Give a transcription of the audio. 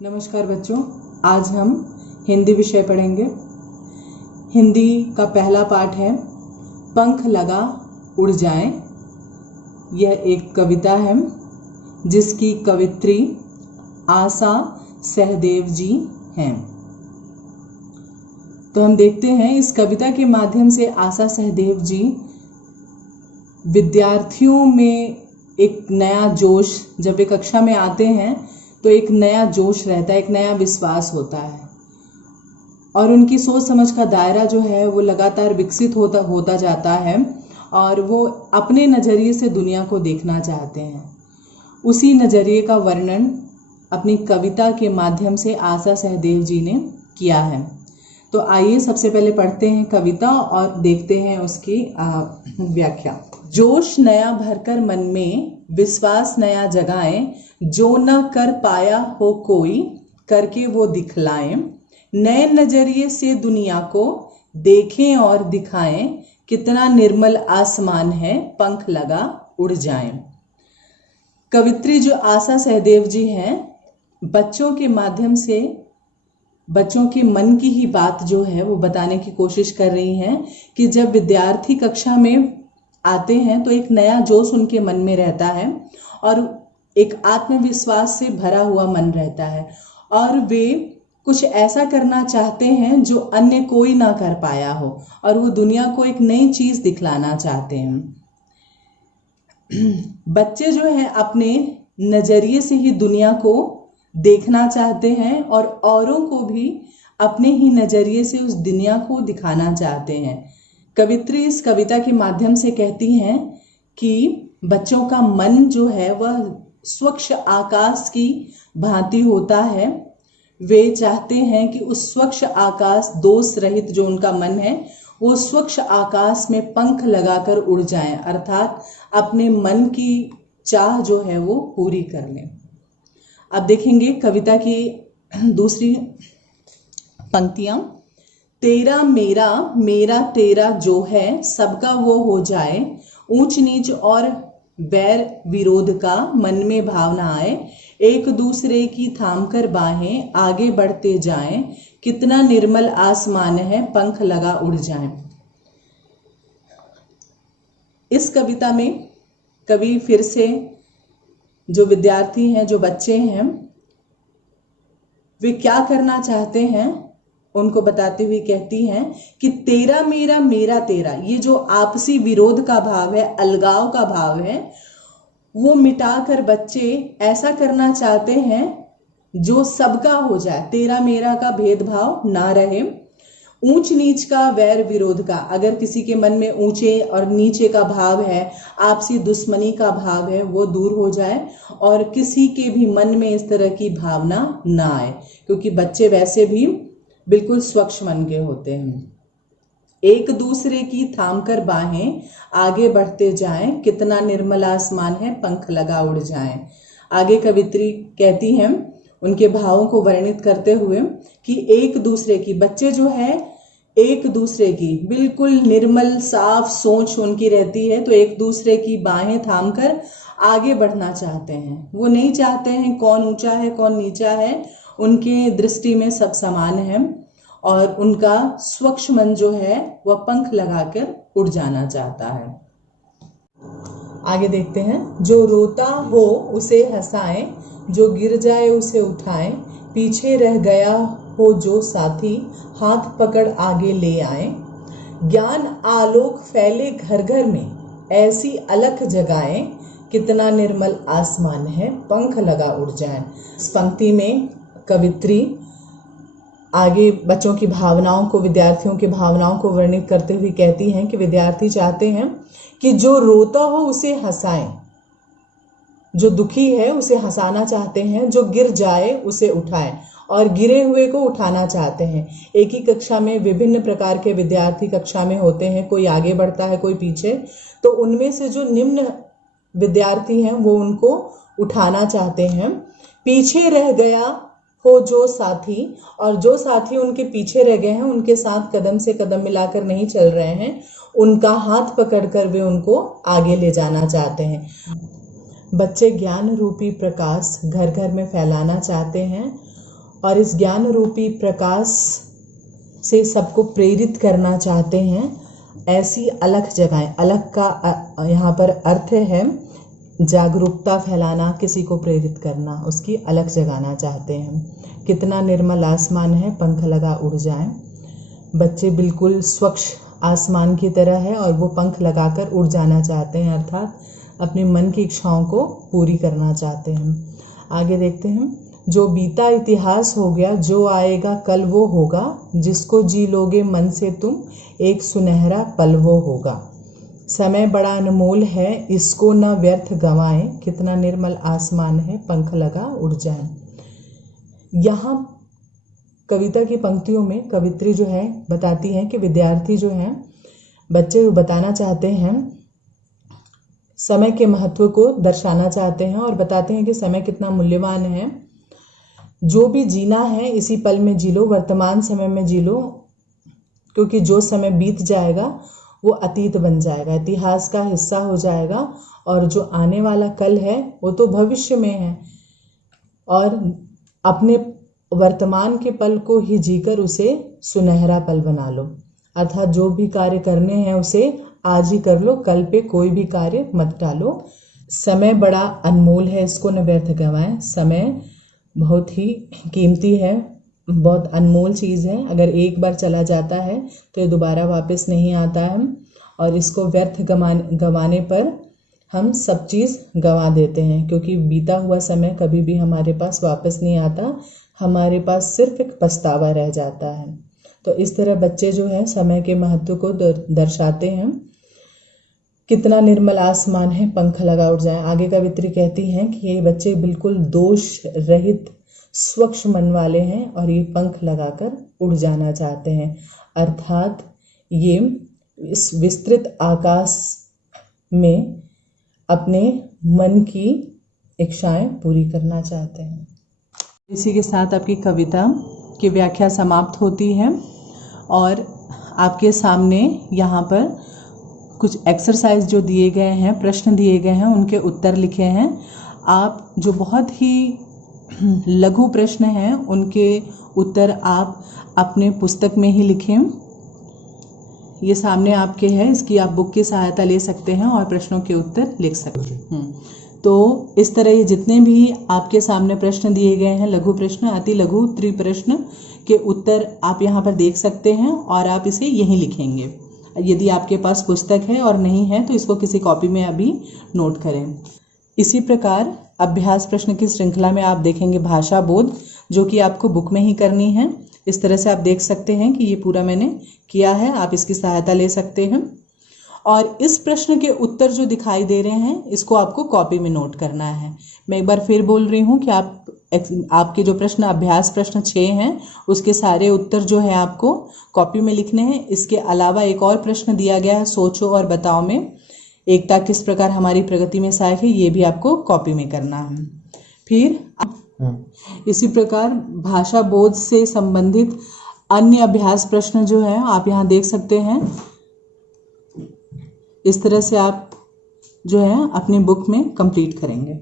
नमस्कार बच्चों, आज हम हिंदी विषय पढ़ेंगे। हिंदी का पहला पाठ है पंख लगा उड़ जाएं। यह एक कविता है जिसकी कवित्री आशा सहदेव जी हैं। तो हम देखते हैं इस कविता के माध्यम से आशा सहदेव जी विद्यार्थियों में एक नया जोश, जब वे कक्षा में आते हैं तो एक नया जोश रहता है, एक नया विश्वास होता है और उनकी सोच समझ का दायरा जो है वो लगातार विकसित होता जाता है और वो अपने नज़रिए से दुनिया को देखना चाहते हैं। उसी नज़रिए का वर्णन अपनी कविता के माध्यम से आशा सहदेव जी ने किया है। तो आइए सबसे पहले पढ़ते हैं कविता और देखते हैं उसकी व्याख्या। जोश नया भरकर मन में, विश्वास नया जगाएं, जो न कर पाया हो कोई करके वो दिखलाएं। नए नजरिए से दुनिया को देखें और दिखाएं, कितना निर्मल आसमान है, पंख लगा उड़ जाएं। कवित्री जो आशा सहदेव जी हैं, बच्चों के माध्यम से बच्चों के मन की ही बात जो है वो बताने की कोशिश कर रही हैं कि जब विद्यार्थी कक्षा में आते हैं तो एक नया जोश उनके मन में रहता है और एक आत्मविश्वास से भरा हुआ मन रहता है और वे कुछ ऐसा करना चाहते हैं जो अन्य कोई ना कर पाया हो और वो दुनिया को एक नई चीज दिखलाना चाहते हैं। बच्चे जो हैं अपने नजरिए से ही दुनिया को देखना चाहते हैं और औरों को भी अपने ही नजरिए से उस दुनिया को दिखाना चाहते हैं। कवित्री इस कविता के माध्यम से कहती हैं कि बच्चों का मन जो है वह स्वच्छ आकाश की भांति होता है। वे चाहते हैं कि उस स्वच्छ आकाश, दोष रहित जो उनका मन है, वो स्वच्छ आकाश में पंख लगाकर उड़ जाएं, अर्थात अपने मन की चाह जो है वो पूरी कर लें। अब देखेंगे कविता की दूसरी पंक्तियां। तेरा मेरा, मेरा तेरा जो है, सबका वो हो जाए, ऊंच नीच और बैर विरोध का मन में भाव ना आए, एक दूसरे की थामकर बाहें आगे बढ़ते जाएं, कितना निर्मल आसमान है, पंख लगा उड़ जाएं। इस कविता में कवि फिर से जो विद्यार्थी हैं, जो बच्चे हैं, वे क्या करना चाहते हैं उनको बताते हुए कहती हैं कि तेरा मेरा, मेरा तेरा, ये जो आपसी विरोध का भाव है, अलगाव का भाव है, वो मिटाकर बच्चे ऐसा करना चाहते हैं जो सबका हो जाए। तेरा मेरा का भेदभाव ना रहे, ऊंच नीच का, वैर विरोध का, अगर किसी के मन में ऊंचे और नीचे का भाव है, आपसी दुश्मनी का भाव है, वो दूर हो जाए और किसी के भी मन में इस तरह की भावना ना आए, क्योंकि बच्चे वैसे भी बिल्कुल स्वच्छ मन के होते हैं। एक दूसरे की थामकर बाहें आगे बढ़ते जाएं, कितना निर्मल आसमान है, पंख लगा उड़ जाएं। आगे कवित्री कहती हैं उनके भावों को वर्णित करते हुए कि एक दूसरे की, बच्चे जो है एक दूसरे की बिल्कुल निर्मल साफ सोच उनकी रहती है, तो एक दूसरे की बाहें थामकर आगे बढ़ना चाहते हैं। वो नहीं चाहते हैं कौन ऊंचा है कौन नीचा है, उनके दृष्टि में सब समान है और उनका स्वच्छ मन जो है वह पंख लगाकर उड़ जाना चाहता है। आगे देखते हैं। जो रोता हो उसे हंसाएं, जो गिर जाए उसे उठाएं, पीछे रह गया हो जो साथी, हाथ पकड़ आगे ले आए। ज्ञान आलोक फैले घर घर में, ऐसी अलख जगाएं, कितना निर्मल आसमान है, पंख लगा उड़ जाएं। इस पंक्ति में कवित्री आगे बच्चों की भावनाओं को, विद्यार्थियों की भावनाओं को वर्णित करते हुए कहती हैं कि विद्यार्थी चाहते हैं कि जो रोता हो उसे हंसाएं, जो दुखी है उसे हंसाना चाहते हैं, जो गिर जाए उसे उठाएं और गिरे हुए को उठाना चाहते हैं। एक ही कक्षा में विभिन्न प्रकार के विद्यार्थी कक्षा में होते हैं, कोई आगे बढ़ता है कोई पीछे, तो उनमें से जो निम्न विद्यार्थी हैं वो उनको उठाना चाहते हैं। पीछे रह गया हो जो साथी, और जो साथी उनके पीछे रह गए हैं उनके साथ कदम से कदम मिलाकर नहीं चल रहे हैं, उनका हाथ पकड़कर वे उनको आगे ले जाना चाहते हैं। बच्चे ज्ञान रूपी प्रकाश घर घर में फैलाना चाहते हैं और इस ज्ञान रूपी प्रकाश से सबको प्रेरित करना चाहते हैं। ऐसी अलख जगाएं। अलख का यहाँ पर अर्थ है जागरूकता फैलाना, किसी को प्रेरित करना, उसकी अलख जगाना चाहते हैं। कितना निर्मल आसमान है, पंख लगा उड़ जाएं। बच्चे बिल्कुल स्वच्छ आसमान की तरह है और वो पंख लगाकर उड़ जाना चाहते हैं, अर्थात अपने मन की इच्छाओं को पूरी करना चाहते हैं। आगे देखते हैं। जो बीता इतिहास हो गया, जो आएगा कल वो होगा, जिसको जी लोगे मन से तुम, एक सुनहरा पल वो होगा। समय बड़ा अनमोल है, इसको न व्यर्थ गंवाएं, कितना निर्मल आसमान है, पंख लगा उड़ जाएं। यहाँ कविता की पंक्तियों में कवित्री जो है बताती है कि विद्यार्थी जो हैं, बच्चे बताना चाहते हैं, समय के महत्व को दर्शाना चाहते हैं और बताते हैं कि समय कितना मूल्यवान है। जो भी जीना है इसी पल में जी लो, वर्तमान समय में जी लो, क्योंकि जो समय बीत जाएगा वो अतीत बन जाएगा, इतिहास का हिस्सा हो जाएगा, और जो आने वाला कल है वो तो भविष्य में है। और अपने वर्तमान के पल को ही जीकर उसे सुनहरा पल बना लो, अर्थात जो भी कार्य करने हैं उसे आज ही कर लो, कल पे कोई भी कार्य मत टालो। समय बड़ा अनमोल है, इसको न व्यर्थ गंवाएं। समय बहुत ही कीमती है, बहुत अनमोल चीज़ है। अगर एक बार चला जाता है तो ये दोबारा वापस नहीं आता है, और इसको व्यर्थ गंवाने पर हम सब चीज़ गंवा देते हैं, क्योंकि बीता हुआ समय कभी भी हमारे पास वापस नहीं आता, हमारे पास सिर्फ एक पछतावा रह जाता है। तो इस तरह बच्चे जो है समय के महत्व को दर्शाते हैं। कितना निर्मल आसमान है, पंख लगा उड़ जाए। आगे कवित्री कहती हैं कि ये बच्चे बिल्कुल दोष रहित स्वच्छ मन वाले हैं और ये पंख लगाकर उड़ जाना चाहते हैं, अर्थात ये इस विस्तृत आकाश में अपने मन की इच्छाएं पूरी करना चाहते हैं। इसी के साथ आपकी कविता की व्याख्या समाप्त होती है और आपके सामने यहाँ पर कुछ एक्सरसाइज जो दिए गए हैं, प्रश्न दिए गए हैं, उनके उत्तर लिखे हैं। आप जो बहुत ही लघु प्रश्न हैं उनके उत्तर आप अपने पुस्तक में ही लिखें। ये सामने आपके है, इसकी आप बुक की सहायता ले सकते हैं और प्रश्नों के उत्तर लिख सकते हैं। तो इस तरह ये जितने भी आपके सामने प्रश्न दिए गए हैं, लघु प्रश्न, अति लघु, त्रिप्रश्न के उत्तर आप यहाँ पर देख सकते हैं और आप इसे यहीं लिखेंगे। यदि आपके पास पुस्तक है और नहीं है तो इसको किसी कॉपी में अभी नोट करें। इसी प्रकार अभ्यास प्रश्न की श्रृंखला में आप देखेंगे भाषा बोध, जो कि आपको बुक में ही करनी है। इस तरह से आप देख सकते हैं कि ये पूरा मैंने किया है, आप इसकी सहायता ले सकते हैं। और इस प्रश्न के उत्तर जो दिखाई दे रहे हैं इसको आपको कॉपी में नोट करना है। मैं एक बार फिर बोल रही हूँ कि आपके जो प्रश्न अभ्यास प्रश्न 6 हैं उसके सारे उत्तर जो है आपको कॉपी में लिखने हैं। इसके अलावा एक और प्रश्न दिया गया है, सोचो और बताओ में एकता किस प्रकार हमारी प्रगति में सहायक है, ये भी आपको कॉपी में करना है। फिर इसी प्रकार भाषा बोध से संबंधित अन्य अभ्यास प्रश्न जो है आप यहाँ देख सकते हैं। इस तरह से आप जो है अपनी बुक में कंप्लीट करेंगे।